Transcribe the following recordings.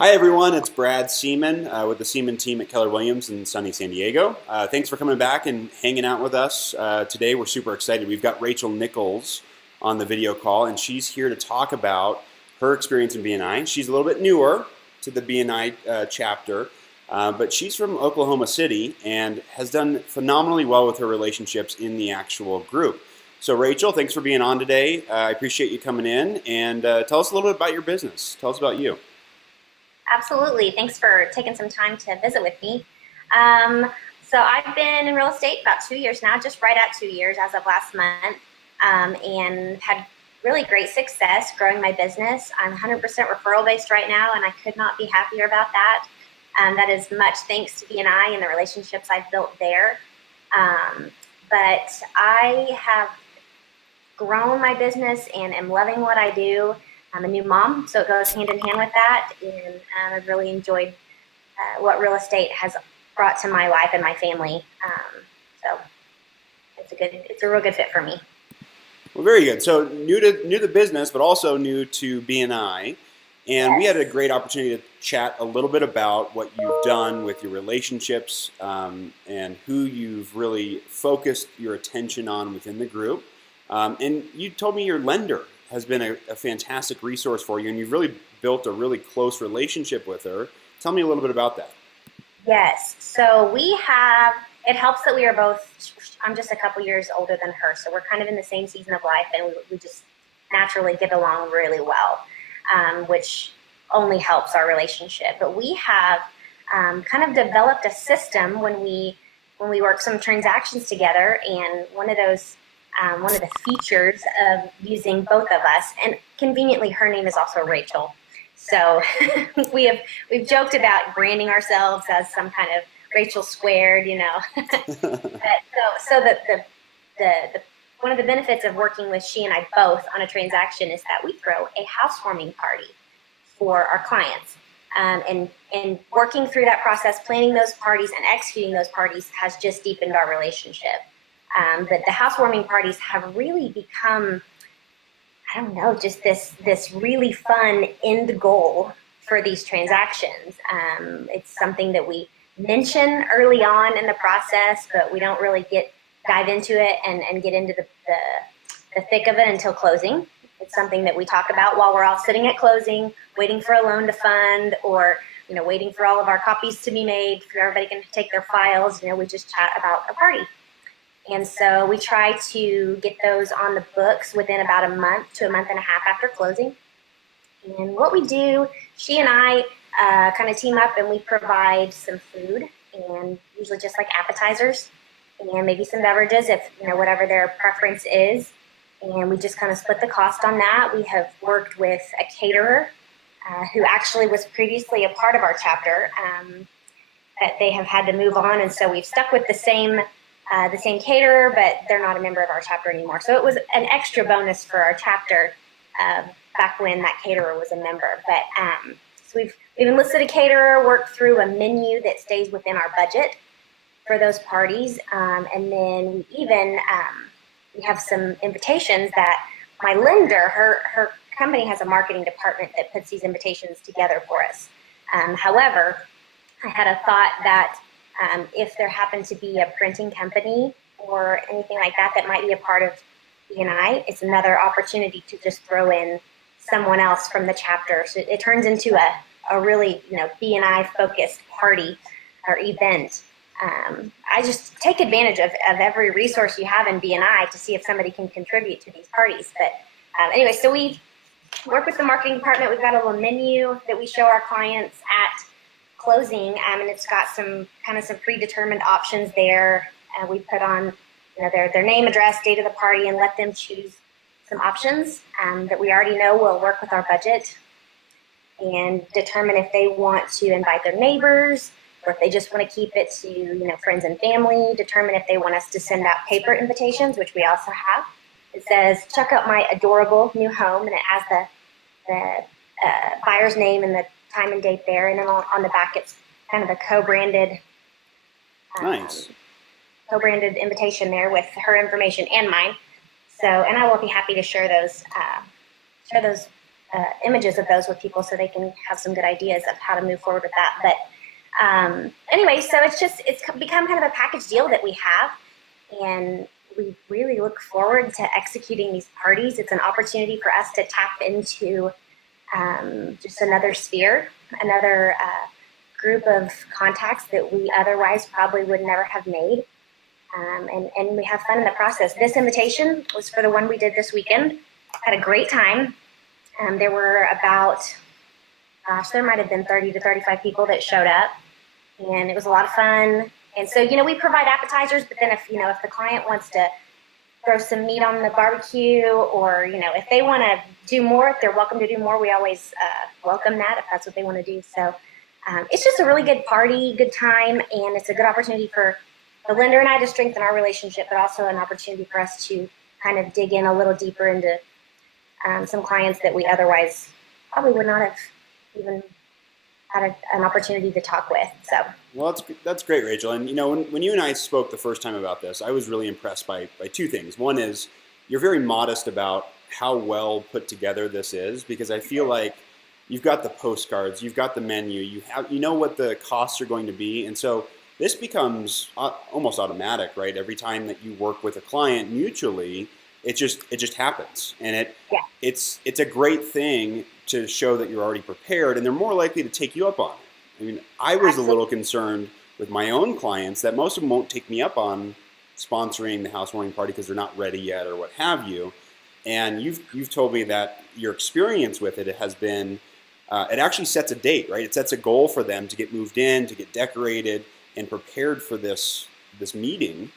Hi everyone, it's Brad Seaman with the Seaman team at Keller Williams in sunny San Diego. Thanks for coming back and hanging out with us. Today we're super excited. We've got Rachel Nichols on the video call, and she's here to talk about her experience in BNI. She's a little bit newer to the BNI chapter, but she's from Oklahoma City and has done phenomenally well with her relationships in the actual group. So Rachel, thanks for being on today. I appreciate you coming in, and tell us a little bit about your business. Tell us about you. Absolutely. Thanks for taking some time to visit with me. So I've been in real estate about 2 years now, just right at 2 years as of last month, and had really great success growing my business. I'm 100% referral based right now, and I could not be happier about that. That is much thanks to BNI and the relationships I've built there. But I have grown my business and am loving what I do. I'm a new mom, so it goes hand in hand with that, and I've really enjoyed what real estate has brought to my life and my family. So it's a real good fit for me. Well, very good. So new to business, but also new to BNI, and we had a Yes. great opportunity to chat a little bit about what you've done with your relationships and who you've really focused your attention on within the group. And you told me your lender has been a fantastic resource for you, and you've really built a really close relationship with her. Tell me a little bit about that. Yes. So it helps that we are both, I'm just a couple years older than her. So we're kind of in the same season of life, and we just naturally get along really well, which only helps our relationship. But we have kind of developed a system when we work some transactions together, and one of the features of using both of us, and conveniently her name is also Rachel. So we've joked about branding ourselves as some kind of Rachel squared, But one of the benefits of working with she and I both on a transaction is that we throw a housewarming party for our clients. And working through that process, planning those parties and executing those parties has just deepened our relationship. But the housewarming parties have really become, I don't know, just this really fun end goal for these transactions. It's something that we mention early on in the process, but we don't really dive into it and get into the thick of it until closing. It's something that we talk about while we're all sitting at closing, waiting for a loan to fund, or waiting for all of our copies to be made, for everybody can take their files. We just chat about a party. And so we try to get those on the books within about a month to a month and a half after closing. And what we do, she and I kind of team up, and we provide some food, and usually just like appetizers and maybe some beverages, if whatever their preference is. And we just kind of split the cost on that. We have worked with a caterer who actually was previously a part of our chapter, that they have had to move on, and so we've stuck with the same caterer, but they're not a member of our chapter anymore. So it was an extra bonus for our chapter back when that caterer was a member. But so we've enlisted a caterer, worked through a menu that stays within our budget for those parties, and then we have some invitations that my lender, her company has a marketing department that puts these invitations together for us. However, I had a thought that if there happened to be a printing company or anything like that that might be a part of BNI, it's another opportunity to just throw in someone else from the chapter. So it turns into a really BNI focused party or event. I just take advantage of every resource you have in BNI to see if somebody can contribute to these parties. But anyway, so we work with the marketing department. We've got a little menu that we show our clients at closing, and it's got some predetermined options there. We put on their name, address, date of the party, and let them choose some options that we already know will work with our budget, and determine if they want to invite their neighbors or if they just want to keep it to friends and family. Determine if they want us to send out paper invitations, which we also have. It says, "Check out my adorable new home," and it has the buyer's name and the time and date there, and then on the back it's kind of a co-branded Nice. invitation there with her information and mine. So, and I will be happy to share those images of those with people so they can have some good ideas of how to move forward with that. But anyway, so it's become kind of a package deal that we have, and we really look forward to executing these parties. It's an opportunity for us to tap into just another sphere, another group of contacts that we otherwise probably would never have made. And we have fun in the process. This invitation was for the one we did this weekend. Had a great time. There were about, there might have been 30 to 35 people that showed up, and it was a lot of fun. And so, we provide appetizers, but then if the client wants to throw some meat on the barbecue, or, if they want to do more, if they're welcome to do more, we always welcome that if that's what they want to do. So it's just a really good party, good time, and it's a good opportunity for the lender and I to strengthen our relationship, but also an opportunity for us to kind of dig in a little deeper into some clients that we otherwise probably would not have even had an opportunity to talk with. So, well, that's great, Rachel. And when you and I spoke the first time about this, I was really impressed by two things. One is you're very modest about how well put together this is, because I feel like you've got the postcards, you've got the menu, you know what the costs are going to be, and so this becomes almost automatic, right? Every time that you work with a client mutually, it just happens, and it's a great thing to show that you're already prepared, and they're more likely to take you up on it. I mean, I was a little concerned with my own clients that most of them won't take me up on sponsoring the housewarming party because they're not ready yet or what have you. And you've told me that your experience with it has been it actually sets a date, right? It sets a goal for them to get moved in, to get decorated and prepared for this meeting.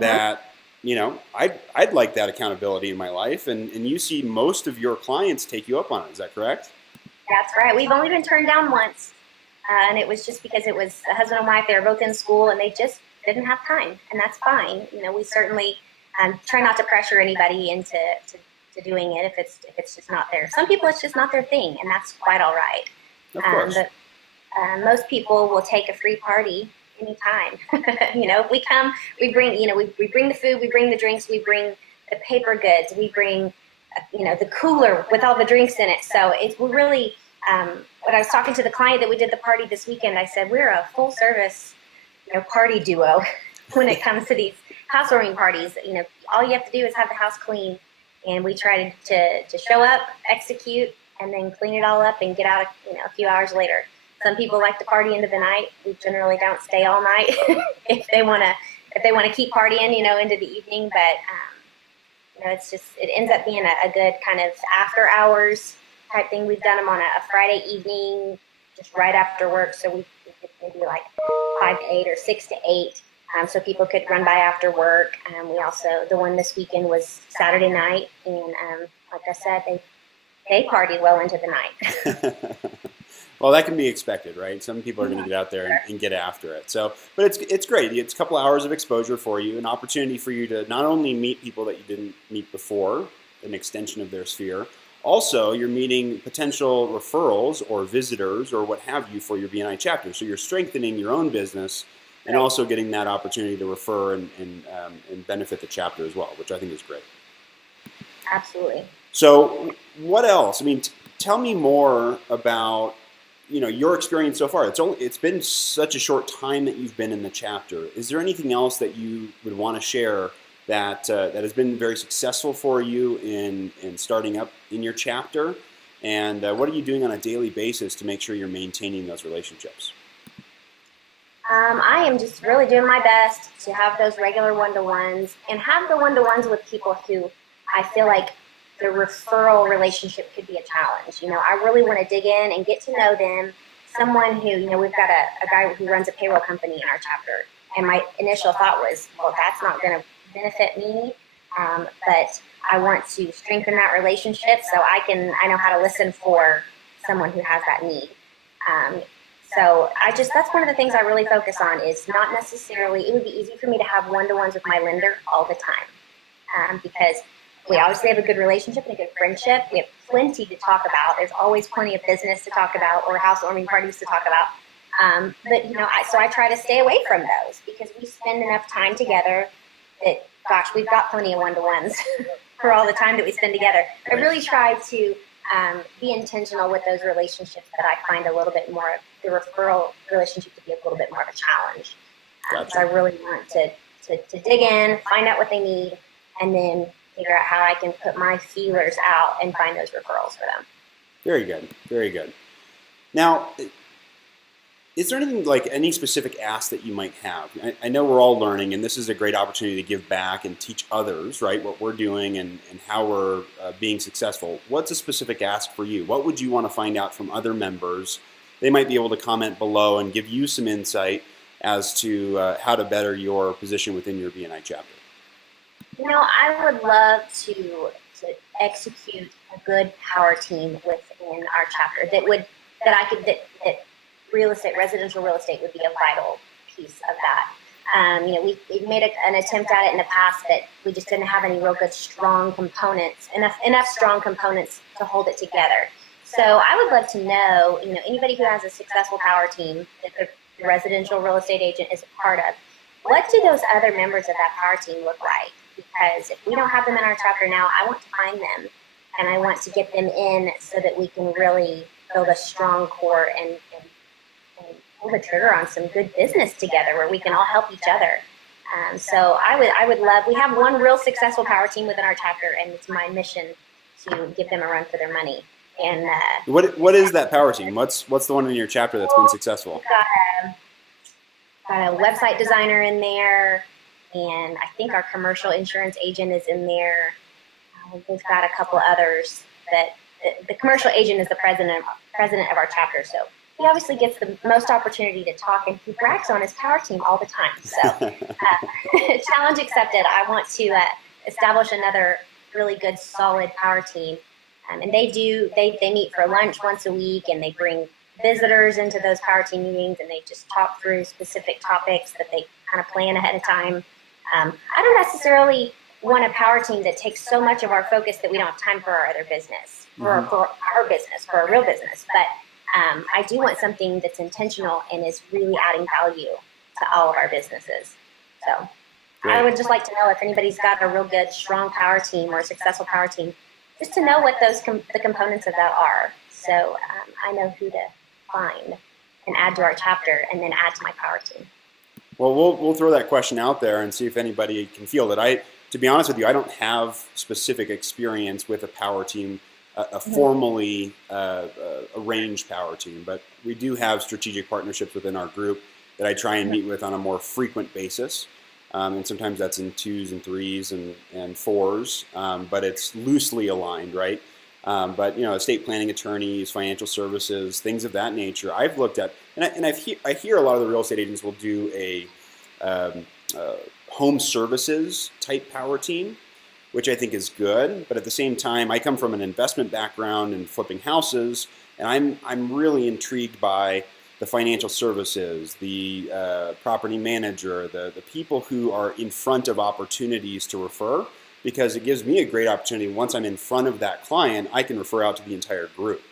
That I'd like that accountability in my life, and you see most of your clients take you up on it. Is that correct? That's right. We've only been turned down once, and it was just because it was a husband and wife. They were both in school, and they just didn't have time, and that's fine. We certainly try not to pressure anybody into doing it if it's just not there. Some people, it's just not their thing, and that's quite all right. Of course. But most people will take a free party anytime. If we come, we bring, we bring the food, we bring the drinks, we bring the paper goods, we bring, the cooler with all the drinks in it. So we're really, when I was talking to the client that we did the party this weekend, I said, we're a full service, party duo when it comes to these housewarming parties. All you have to do is have the house clean, and we try to show up, execute, and then clean it all up and get out, a few hours later. Some people like to party into the night. We generally don't stay all night if they want to keep partying, into the evening. But it ends up being a good kind of after hours type thing. We've done them on a Friday evening, just right after work. So we could maybe like 5 to 8 or 6 to 8, so people could run by after work. We also, the one this weekend was Saturday night, and like I said, they partied well into the night. Well, that can be expected, right? Some people are going to get out there and get after it. So, but it's great. It's a couple hours of exposure for you, an opportunity for you to not only meet people that you didn't meet before, an extension of their sphere. Also, you're meeting potential referrals or visitors or what have you for your BNI chapter. So you're strengthening your own business and also getting that opportunity to refer and benefit the chapter as well, which I think is great. Absolutely. So what else? I mean, tell me more about your experience so far. It's been such a short time that you've been in the chapter. Is there anything else that you would want to share that has been very successful for you in starting up in your chapter? And what are you doing on a daily basis to make sure you're maintaining those relationships? I am just really doing my best to have those regular one-to-ones and have the one-to-ones with people who I feel like the referral relationship could be a challenge. I really want to dig in and get to know them. Someone who, we've got a guy who runs a payroll company in our chapter. And my initial thought was, well, that's not going to benefit me. But I want to strengthen that relationship so I know how to listen for someone who has that need. So that's one of the things I really focus on is not necessarily, it would be easy for me to have one-to-ones with my lender all the time. Because we obviously have a good relationship and a good friendship. We have plenty to talk about. There's always plenty of business to talk about or housewarming parties to talk about. But I try to stay away from those because we spend enough time together that, gosh, we've got plenty of one-to-ones for all the time that we spend together. I really try to be intentional with those relationships that I find a little bit more, the referral relationship to be a little bit more of a challenge. Gotcha. So I really want to dig in, find out what they need, and then figure out how I can put my feelers out and find those referrals for them. Very good. Very good. Now, is there anything like any specific ask that you might have? I know we're all learning, and this is a great opportunity to give back and teach others, right, what we're doing and how we're being successful. What's a specific ask for you? What would you want to find out from other members? They might be able to comment below and give you some insight as to how to better your position within your BNI chapter. I would love to execute a good power team within our chapter that residential real estate would be a vital piece of that. We've made an attempt at it in the past, but we just didn't have any real good strong components, enough strong components to hold it together. So I would love to know, anybody who has a successful power team that the residential real estate agent is a part of, what do those other members of that power team look like? Because if we don't have them in our chapter now, I want to find them, and I want to get them in so that we can really build a strong core and pull the trigger on some good business together where we can all help each other. So I would love, we have one real successful power team within our chapter, and it's my mission to give them a run for their money. And what is that power team? What's the one in your chapter that's been successful? Got a website designer in there, and I think our commercial insurance agent is in there. We've got a couple others that the commercial agent is the president of our chapter, so he obviously gets the most opportunity to talk, and he brags on his power team all the time. So challenge accepted. I want to establish another really good, solid power team. And they meet for lunch once a week, and they bring visitors into those power team meetings, and they just talk through specific topics that they kind of plan ahead of time. I don't necessarily want a power team that takes so much of our focus that we don't have time for our other business, for our real business. But I do want something that's intentional and is really adding value to all of our businesses. So great. I would just like to know if anybody's got a real good, strong power team or a successful power team, just to know what the components of that are. So I know who to find and add to our chapter, and then add to my power team. Well, we'll throw that question out there and see if anybody can field it. To be honest with you, I don't have specific experience with a power team, a formally arranged power team, but we do have strategic partnerships within our group that I try and meet with on a more frequent basis. And sometimes that's in 2s and 3s and 4s, but it's loosely aligned, right? But estate planning attorneys, financial services, things of that nature. I've looked at, and I hear a lot of the real estate agents will do a home services type power team, which I think is good. But at the same time, I come from an investment background and flipping houses, and I'm really intrigued by the financial services, the property manager, the people who are in front of opportunities to refer, because it gives me a great opportunity. Once I'm in front of that client, I can refer out to the entire group.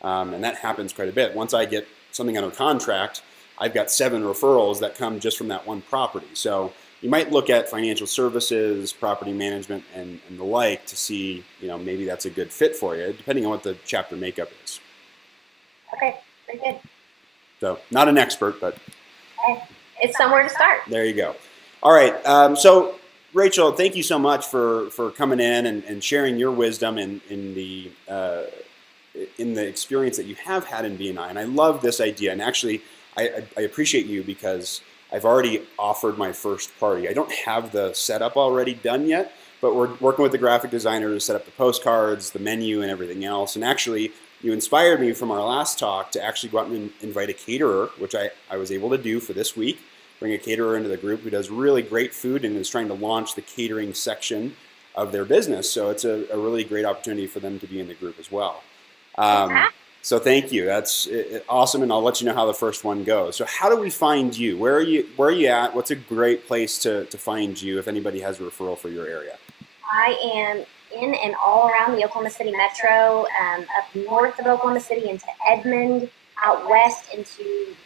And that happens quite a bit. Once I get something under contract, I've got 7 referrals that come just from that one property. So you might look at financial services, property management, and the like to see, maybe that's a good fit for you, depending on what the chapter makeup is. Okay, very good. So not an expert, but it's somewhere to start. There you go. All right. So Rachel, thank you so much for coming in and sharing your wisdom in the experience that you have had in BNI. And I love this idea. And actually, I appreciate you because I've already offered my first party. I don't have the setup already done yet, but we're working with the graphic designer to set up the postcards, the menu, and everything else. And actually, you inspired me from our last talk to actually go out and invite a caterer, which I was able to do for this week. Bring a caterer into the group who does really great food and is trying to launch the catering section of their business. So it's a really great opportunity for them to be in the group as well. So thank you. That's awesome, and I'll let you know how the first one goes. So how do we find you? Where are you at? What's a great place to find you if anybody has a referral for your area? I am in and all around the Oklahoma City metro, up north of Oklahoma City into Edmond, out west into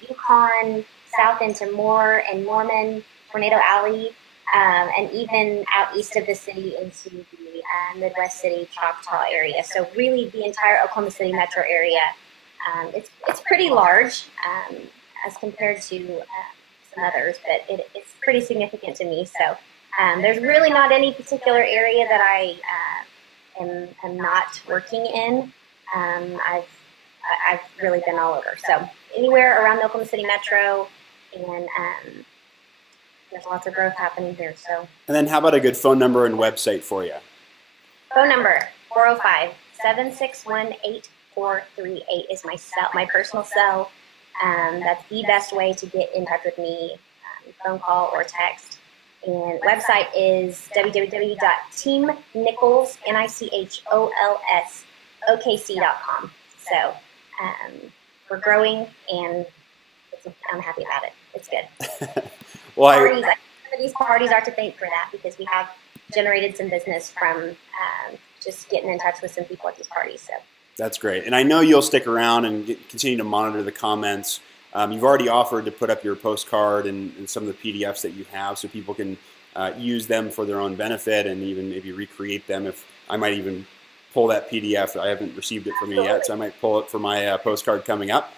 Yukon, south into Moore and Norman, Tornado Alley, and even out east of the city into the Midwest City, Choctaw area. So really the entire Oklahoma City metro area. It's pretty large as compared to some others, but it's pretty significant to me. So there's really not any particular area that I am not working in. I've really been all over. So anywhere around the Oklahoma City metro, and there's lots of growth happening here. So. And then how about a good phone number and website for you? Phone number 405-761-8438 is my cell, my personal cell. That's the best way to get in touch with me, phone call or text. And website is www.teamnichols.com. So we're growing, and I'm happy about it. It's good. Well, These parties are to thank for that, because we have generated some business from just getting in touch with some people at these parties. So that's great. And I know you'll stick around and continue to monitor the comments. You've already offered to put up your postcard and some of the PDFs that you have, so people can use them for their own benefit and even maybe recreate them. If I might even pull that PDF. I haven't received it from you yet, so I might pull it for my postcard coming up.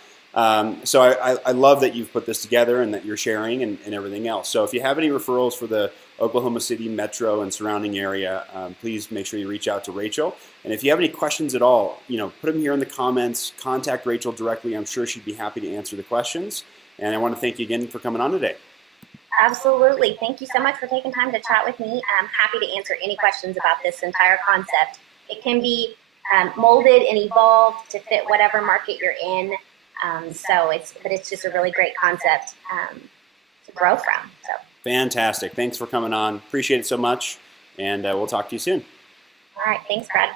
So I love that you've put this together and that you're sharing and everything else. So if you have any referrals for the Oklahoma City metro and surrounding area, please make sure you reach out to Rachel. And if you have any questions at all, put them here in the comments. Contact Rachel directly. I'm sure she'd be happy to answer the questions. And I want to thank you again for coming on today. Absolutely. Thank you so much for taking time to chat with me. I'm happy to answer any questions about this entire concept. It can be molded and evolved to fit whatever market you're in. But it's just a really great concept to grow from. So fantastic. Thanks for coming on. Appreciate it so much. And we'll talk to you soon. All right. Thanks, Brad.